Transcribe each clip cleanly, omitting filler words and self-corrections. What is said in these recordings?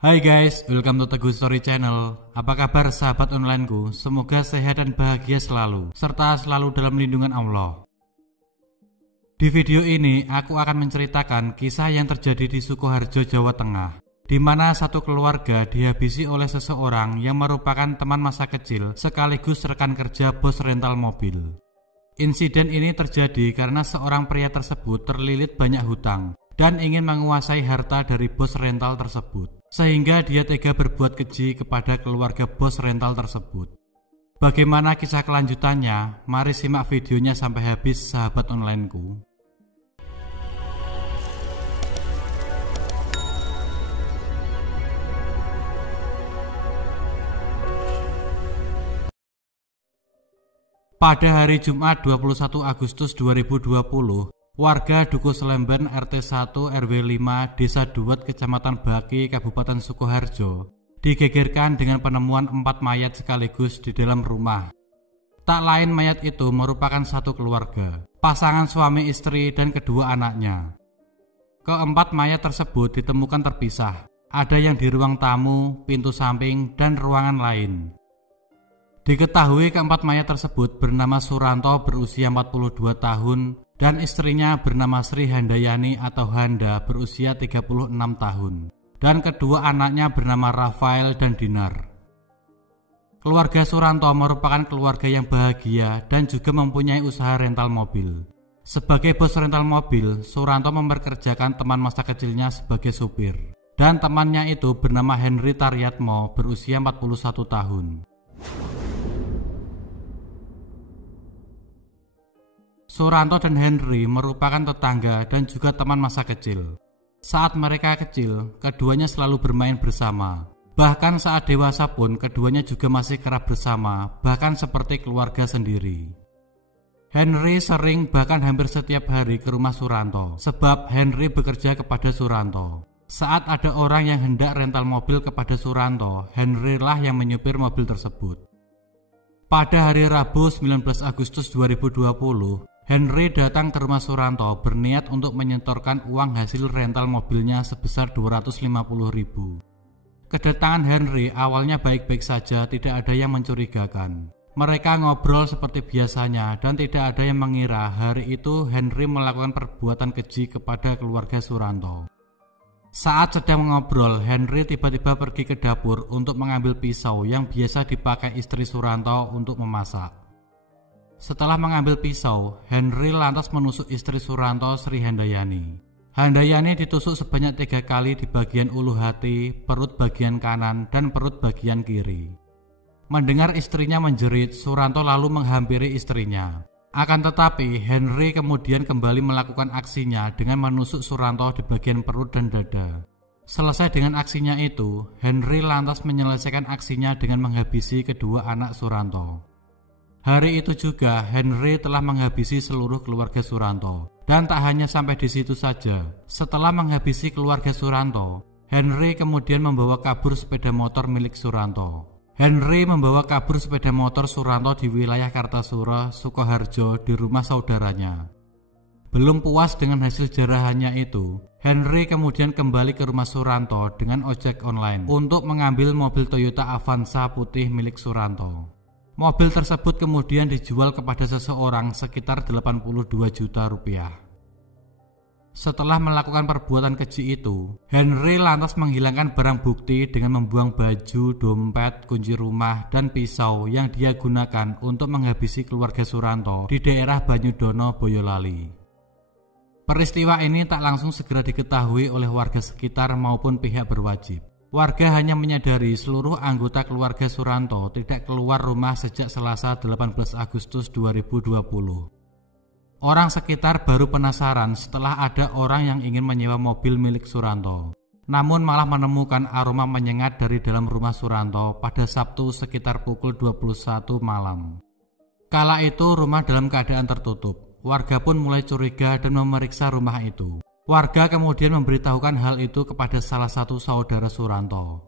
Hai guys, welcome to Teguh Story Channel. Apa kabar sahabat onlineku? Semoga sehat dan bahagia selalu, serta selalu dalam lindungan Allah. Di video ini, aku akan menceritakan kisah yang terjadi di Sukoharjo, Jawa Tengah, di mana satu keluarga dihabisi oleh seseorang yang merupakan teman masa kecil sekaligus rekan kerja bos rental mobil. Insiden ini terjadi karena seorang pria tersebut terlilit banyak hutang dan ingin menguasai harta dari bos rental tersebut, sehingga dia tega berbuat keji kepada keluarga bos rental tersebut. Bagaimana kisah kelanjutannya? Mari simak videonya sampai habis sahabat onlineku. Pada hari Jumat 21 Agustus 2020, warga Dukuh Selemban RT 1 RW 5 Desa Duet Kecamatan Baki Kabupaten Sukoharjo digegerkan dengan penemuan 4 mayat sekaligus di dalam rumah. Tak lain mayat itu merupakan satu keluarga, pasangan suami istri dan kedua anaknya. Keempat mayat tersebut ditemukan terpisah, ada yang di ruang tamu, pintu samping, dan ruangan lain. Diketahui keempat mayat tersebut bernama Suranto berusia 42 tahun dan istrinya bernama Sri Handayani atau Handa berusia 36 tahun, dan kedua anaknya bernama Rafael dan Dinar. Keluarga Suranto merupakan keluarga yang bahagia dan juga mempunyai usaha rental mobil. Sebagai bos rental mobil, Suranto memperkerjakan teman masa kecilnya sebagai supir, dan temannya itu bernama Henry Taryatmo berusia 41 tahun. Suranto dan Henry merupakan tetangga dan juga teman masa kecil. Saat mereka kecil, keduanya selalu bermain bersama. Bahkan saat dewasa pun keduanya juga masih kerap bersama, bahkan seperti keluarga sendiri. Henry sering bahkan hampir setiap hari ke rumah Suranto, sebab Henry bekerja kepada Suranto. Saat ada orang yang hendak rental mobil kepada Suranto, Henry lah yang menyupir mobil tersebut. Pada hari Rabu 19 Agustus 2020, Henry datang ke rumah Suranto berniat untuk menyetorkan uang hasil rental mobilnya sebesar 250.000. Kedatangan Henry awalnya baik-baik saja, tidak ada yang mencurigakan. Mereka ngobrol seperti biasanya dan tidak ada yang mengira hari itu Henry melakukan perbuatan keji kepada keluarga Suranto. Saat sedang mengobrol, Henry tiba-tiba pergi ke dapur untuk mengambil pisau yang biasa dipakai istri Suranto untuk memasak. Setelah mengambil pisau, Henry lantas menusuk istri Suranto, Sri Handayani. Handayani ditusuk sebanyak 3 kali di bagian ulu hati, perut bagian kanan, dan perut bagian kiri. Mendengar istrinya menjerit, Suranto lalu menghampiri istrinya. Akan tetapi, Henry kemudian kembali melakukan aksinya dengan menusuk Suranto di bagian perut dan dada. Selesai dengan aksinya itu, Henry lantas menyelesaikan aksinya dengan menghabisi kedua anak Suranto. Hari itu juga Henry telah menghabisi seluruh keluarga Suranto. Dan tak hanya sampai di situ saja. Setelah menghabisi keluarga Suranto, Henry kemudian membawa kabur sepeda motor milik Suranto. Henry membawa kabur sepeda motor Suranto di wilayah Kartasura, Sukoharjo di rumah saudaranya. Belum puas dengan hasil jarahannya itu, Henry kemudian kembali ke rumah Suranto dengan ojek online untuk mengambil mobil Toyota Avanza putih milik Suranto. Mobil tersebut kemudian dijual kepada seseorang sekitar 82 juta rupiah. Setelah melakukan perbuatan keji itu, Henry lantas menghilangkan barang bukti dengan membuang baju, dompet, kunci rumah, dan pisau yang dia gunakan untuk menghabisi keluarga Suranto di daerah Banyudono, Boyolali. Peristiwa ini tak langsung segera diketahui oleh warga sekitar maupun pihak berwajib. Warga hanya menyadari seluruh anggota keluarga Suranto tidak keluar rumah sejak Selasa 18 Agustus 2020. Orang sekitar baru penasaran setelah ada orang yang ingin menyewa mobil milik Suranto, namun malah menemukan aroma menyengat dari dalam rumah Suranto pada Sabtu sekitar pukul 21 malam. Kala itu rumah dalam keadaan tertutup. Warga pun mulai curiga dan memeriksa rumah itu. Warga kemudian memberitahukan hal itu kepada salah satu saudara Suranto.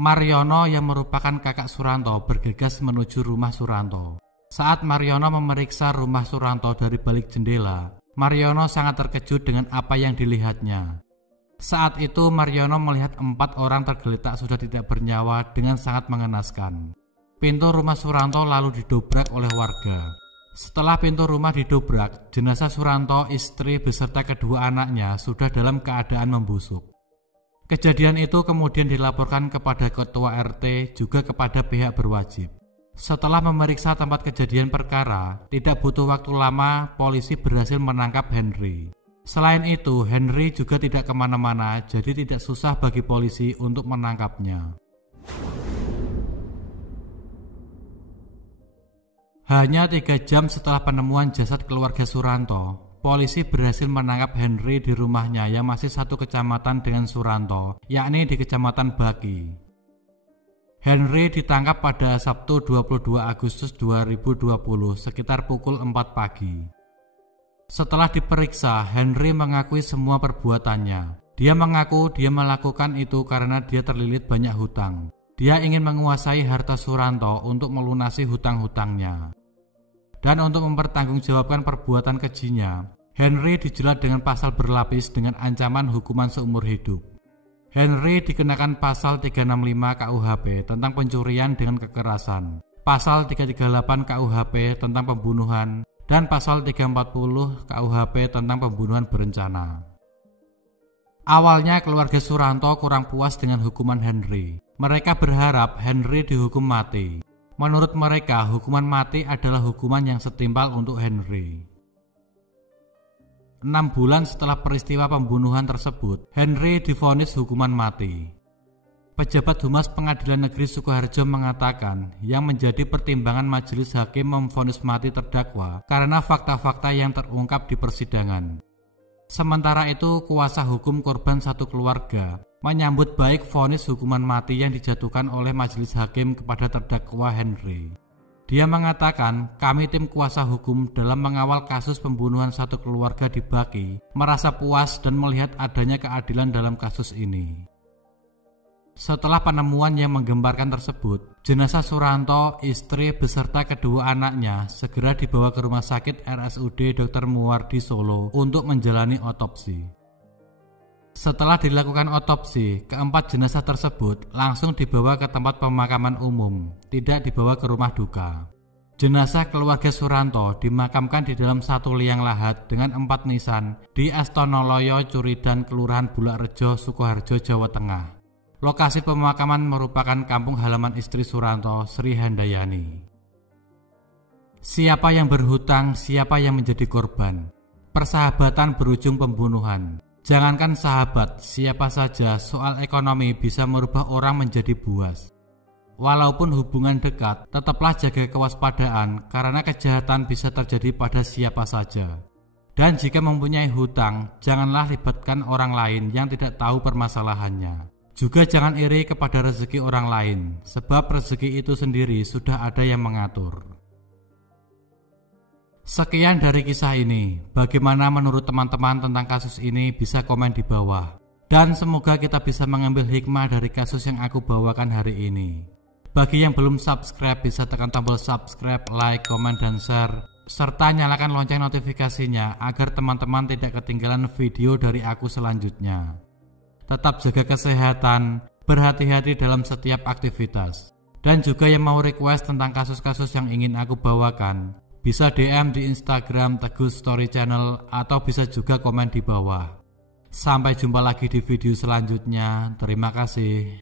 Mariono yang merupakan kakak Suranto bergegas menuju rumah Suranto. Saat Mariono memeriksa rumah Suranto dari balik jendela, Mariono sangat terkejut dengan apa yang dilihatnya. Saat itu Mariono melihat 4 orang tergeletak sudah tidak bernyawa dengan sangat mengenaskan. Pintu rumah Suranto lalu didobrak oleh warga. Setelah pintu rumah didobrak, jenazah Suranto, istri beserta kedua anaknya sudah dalam keadaan membusuk. Kejadian itu kemudian dilaporkan kepada ketua RT juga kepada pihak berwajib. Setelah memeriksa tempat kejadian perkara, tidak butuh waktu lama polisi berhasil menangkap Henry. Selain itu, Henry juga tidak kemana-mana, jadi tidak susah bagi polisi untuk menangkapnya. Hanya 3 jam setelah penemuan jasad keluarga Suranto, polisi berhasil menangkap Henry di rumahnya yang masih satu kecamatan dengan Suranto, yakni di Kecamatan Baki. Henry ditangkap pada Sabtu 22 Agustus 2020 sekitar pukul 4 pagi. Setelah diperiksa, Henry mengakui semua perbuatannya. Dia mengaku dia melakukan itu karena dia terlilit banyak hutang. Dia ingin menguasai harta Suranto untuk melunasi hutang-hutangnya. Dan untuk mempertanggungjawabkan perbuatan kejinya, Henry dijerat dengan pasal berlapis dengan ancaman hukuman seumur hidup. Henry dikenakan pasal 365 KUHP tentang pencurian dengan kekerasan, pasal 338 KUHP tentang pembunuhan, dan pasal 340 KUHP tentang pembunuhan berencana. Awalnya keluarga Suranto kurang puas dengan hukuman Henry. Mereka berharap Henry dihukum mati. Menurut mereka, hukuman mati adalah hukuman yang setimpal untuk Henry. 6 bulan setelah peristiwa pembunuhan tersebut, Henry divonis hukuman mati. Pejabat Humas Pengadilan Negeri Sukoharjo mengatakan yang menjadi pertimbangan majelis hakim memvonis mati terdakwa karena fakta-fakta yang terungkap di persidangan. Sementara itu, kuasa hukum korban satu keluarga menyambut baik vonis hukuman mati yang dijatuhkan oleh majelis hakim kepada terdakwa Henry. Dia mengatakan, kami tim kuasa hukum dalam mengawal kasus pembunuhan satu keluarga di Baki merasa puas dan melihat adanya keadilan dalam kasus ini. Setelah penemuan yang menggemparkan tersebut, jenazah Suranto, istri beserta kedua anaknya segera dibawa ke rumah sakit RSUD Dr. Muwardi Solo untuk menjalani otopsi. Setelah dilakukan otopsi, keempat jenazah tersebut langsung dibawa ke tempat pemakaman umum, tidak dibawa ke rumah duka. Jenazah keluarga Suranto dimakamkan di dalam satu liang lahat dengan 4 nisan di Astonoloyo, Curidan, Kelurahan Bulakrejo, Sukoharjo, Jawa Tengah. Lokasi pemakaman merupakan kampung halaman istri Suranto, Sri Handayani. Siapa yang berhutang, siapa yang menjadi korban? Persahabatan berujung pembunuhan. Jangankan sahabat, siapa saja soal ekonomi bisa merubah orang menjadi buas. Walaupun hubungan dekat, tetaplah jaga kewaspadaan karena kejahatan bisa terjadi pada siapa saja. Dan jika mempunyai hutang, janganlah libatkan orang lain yang tidak tahu permasalahannya. Juga jangan iri kepada rezeki orang lain, sebab rezeki itu sendiri sudah ada yang mengatur. Sekian dari kisah ini. Bagaimana menurut teman-teman tentang kasus ini bisa komen di bawah. Dan semoga kita bisa mengambil hikmah dari kasus yang aku bawakan hari ini. Bagi yang belum subscribe bisa tekan tombol subscribe, like, komen, dan share. Serta nyalakan lonceng notifikasinya agar teman-teman tidak ketinggalan video dari aku selanjutnya. Tetap jaga kesehatan, berhati-hati dalam setiap aktivitas. Dan juga yang mau request tentang kasus-kasus yang ingin aku bawakan, bisa DM di Instagram Teguh Story Channel atau bisa juga komen di bawah. Sampai jumpa lagi di video selanjutnya. Terima kasih.